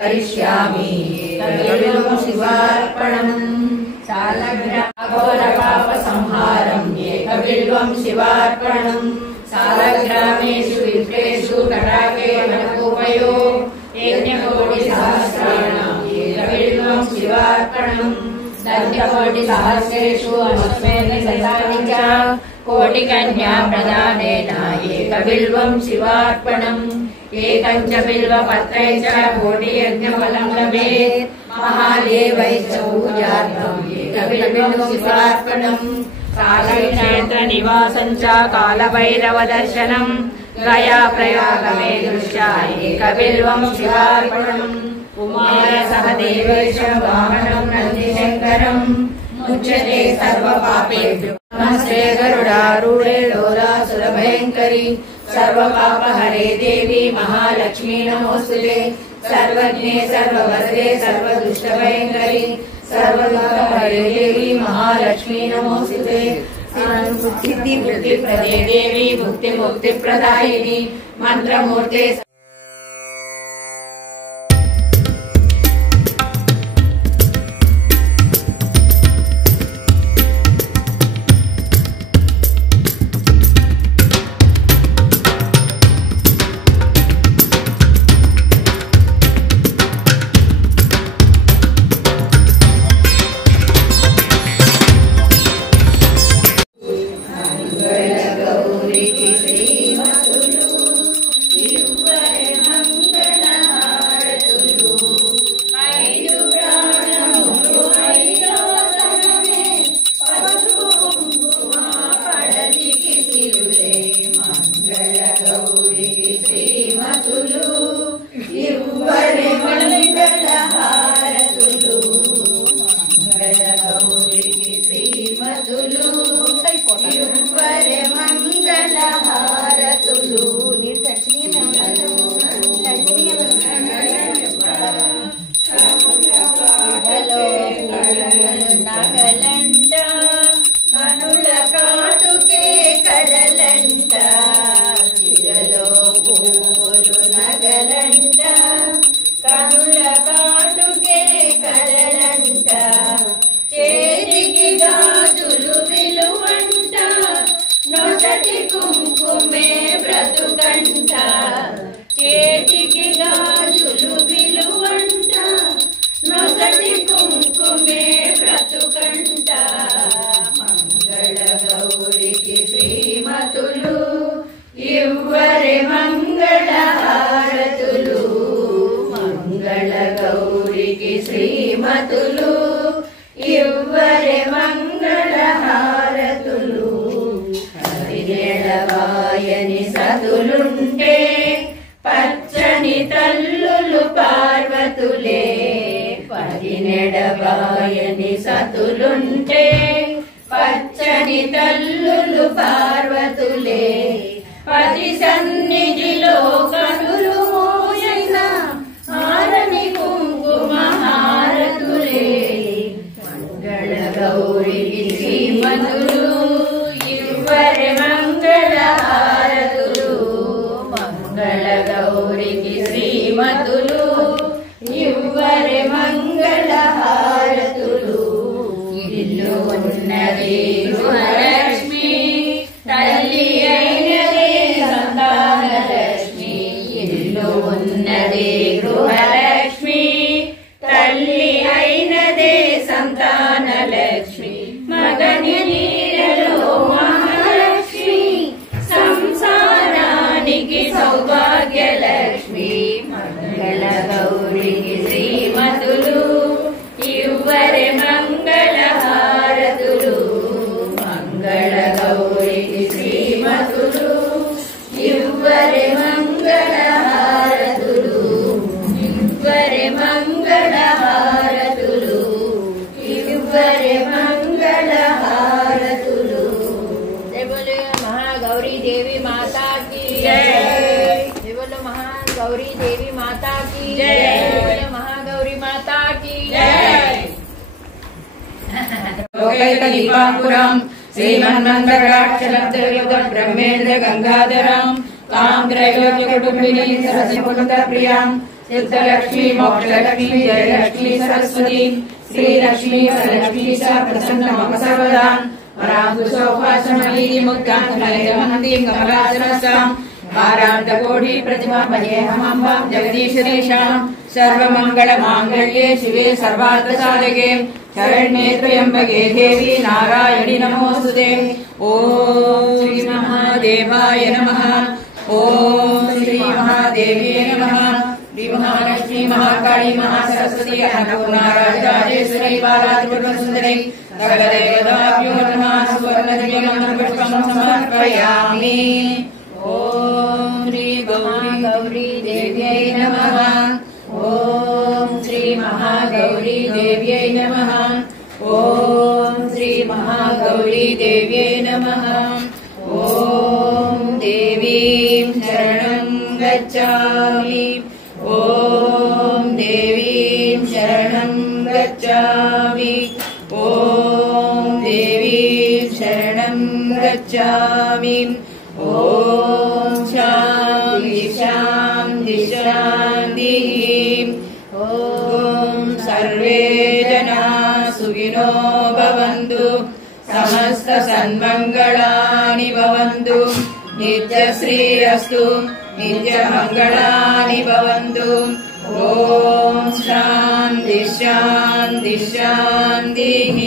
करिष्यामि तद्विल्वं शिवार्पणम् सालग्रामघोरपापसंहारम् एकविल्वं शिवार्पणम् सालग्रामेषु विप्रेषु तडागे वनकोपयो यज्ञकोटिसहस्राणाम् एकविल्वं शिवार्पणम् दन्तकोटिसहस्रेषु अनुस्मेन शतानि च कोटिकन्या प्रदानेन एकबिल्वं शिवार्पणम् एकं च बिल्वपत्रै च कोटियज्ञफलं लभेत् महादेवै च पूजार्थम् एकबिल्वं शिवार्पणम् कालक्षेत्रनिवासं च कालभैरवदर्शनम् गया प्रयागमे दृश्या एकबिल्वं शिवार्पणम् कुमार सहदेवेश वाहनं नन्दिशङ्करम् मुच्यते सर्वपापेभ्यो नमस्ते गरुडारूढे लोलासुरभयङ्करी सर्वपापहरे देवी महालक्ष्मी नमोस्तुते सर्वज्ञे सर्ववरदे सर्वदुष्टभयङ्करी सर्वदुःखहरे देवी महालक्ष्मी नमोस्तुते बुद्धिप्रदे देवी मुक्तिप्रदायिनी मंत्रमूर्ते श्रीमन्मन्दराक्षलब्धयुग ब्रह्मेन्द्र गंगाधरं तां त्रैलोक्यकुटुम्बिनीं सरसिपुलतप्रियां सिद्धलक्ष्मी मोक्षलक्ष्मी जयलक्ष्मी सरस्वती श्रीलक्ष्मी वरलक्ष्मी च प्रसन्न मम सर्वदा वरांकुशोपासमयी मुक्तांगमहंतीं कमलासनस्तां वारांतकोटि प्रतिमा महेहमाम्बां जगदीशदेशां सर्वमंगलमांगल्ये शिवे सर्वार्थसाधके शरण्ये त्र्यंबके देवी नारायणि नमोस्तुते। ओम श्री महादेवाय नमः। ओम श्री महादेव्ये नमः। श्री महालक्ष्मी महाकाली महासरस्वती अन्नपूर्णा राजराजेश्वरी बालात्रिपुरसुन्दरी सकलदेवताभ्यो नमः। सुवर्णदिव्यमन्त्रपुष्पं समर्पयामि। ओम श्री महागौरी देव्यै नमः। ओम श्री महागौरी देव्यै नमः। ओम श्री महागौरी देव्यै नमः। ओम देवीं शरणं गच्छामि। ओम देवीं शरणं गच्छामि। ओम देवीं शरणं गच्छामि। ओम शांति शांति शांतिः। ओम सर्वे जना सुखिनो भवन्तु। समस्त सन्मंगलानि भवन्तु। नित्यश्रीरस्तु। नित्यमंगलानि भवन्तु। ओम शांति शांति शांतिः।